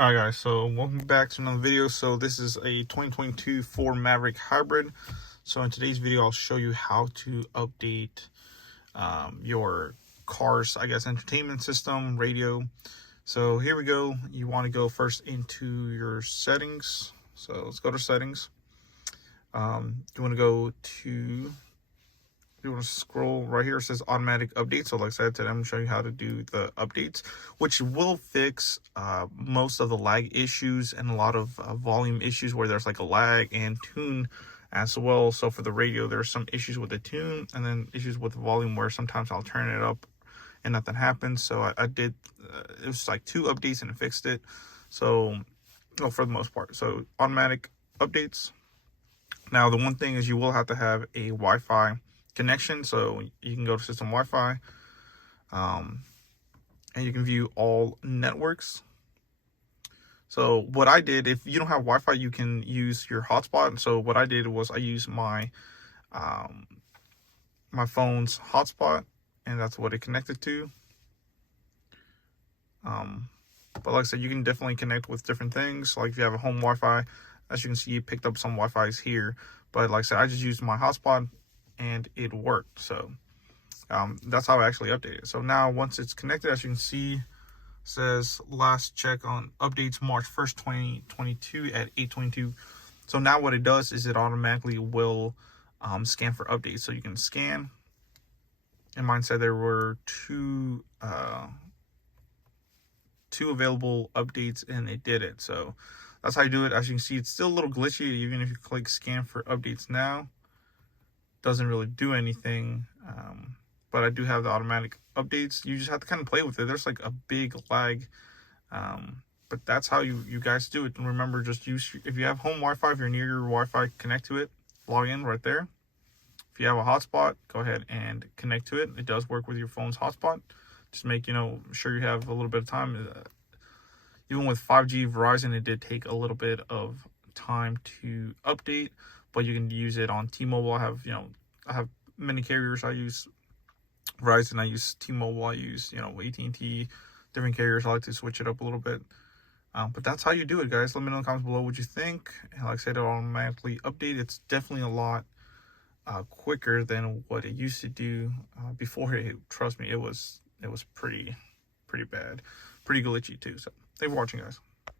Alright guys, so welcome back to another video. So this is a 2022 Ford Maverick hybrid. So in today's video I'll show you how to update your car's entertainment system, radio. So here we go. You want to go first into your settings. So let's go to settings. You want to go to, you want to scroll right here. It says automatic updates. So like I said, today I'm going to show you how to do the updates, which will fix most of the lag issues and a lot of volume issues where there's like a lag and tune as well. So for the radio, there's some issues with the tune and then issues with the volume where sometimes I'll turn it up and nothing happens. So I did, it was like 2 updates and it fixed it. So, well, for the most part. So automatic updates. Now, the one thing is you will have to have a Wi-Fi connection, so you can go to system Wi-Fi, and you can view all networks. So what I did, if you don't have Wi-Fi, you can use your hotspot. So what I did was I used my my phone's hotspot, and that's what it connected to. But like I said, you can definitely connect with different things. Like if you have a home Wi-Fi, as you can see, you picked up some Wi-Fi's here. But like I said, I just used my hotspot and it worked. So that's how I actually updated it. So now once it's connected, as you can see, it says last check on updates March 1st, 2022 at 8:22. So now what it does is it automatically will scan for updates. So you can scan. And mine said there were two available updates and it did it. So that's how you do it. As you can see, it's still a little glitchy. Even if you click scan for updates now, doesn't really do anything. But I do have the automatic updates. You just have to kind of play with it. There's like a big lag. But that's how you guys do it. And remember, just use, if you have home Wi-Fi, if you're near your Wi-Fi, connect to it, log in right there. If you have a hotspot, go ahead and connect to it. It does work with your phone's hotspot. Just make, sure you have a little bit of time. Even with 5G Verizon, it did take a little bit of time to update, but you can use it on T-Mobile. I have many carriers. I use Verizon, I use T-Mobile, I use, AT&T, different carriers. I like to switch it up a little bit. But that's how you do it, guys. Let me know in the comments below what you think. And like I said, it'll automatically update. It's definitely a lot quicker than what it used to do before. Trust me, it was pretty bad, pretty glitchy too. So thanks for watching, guys.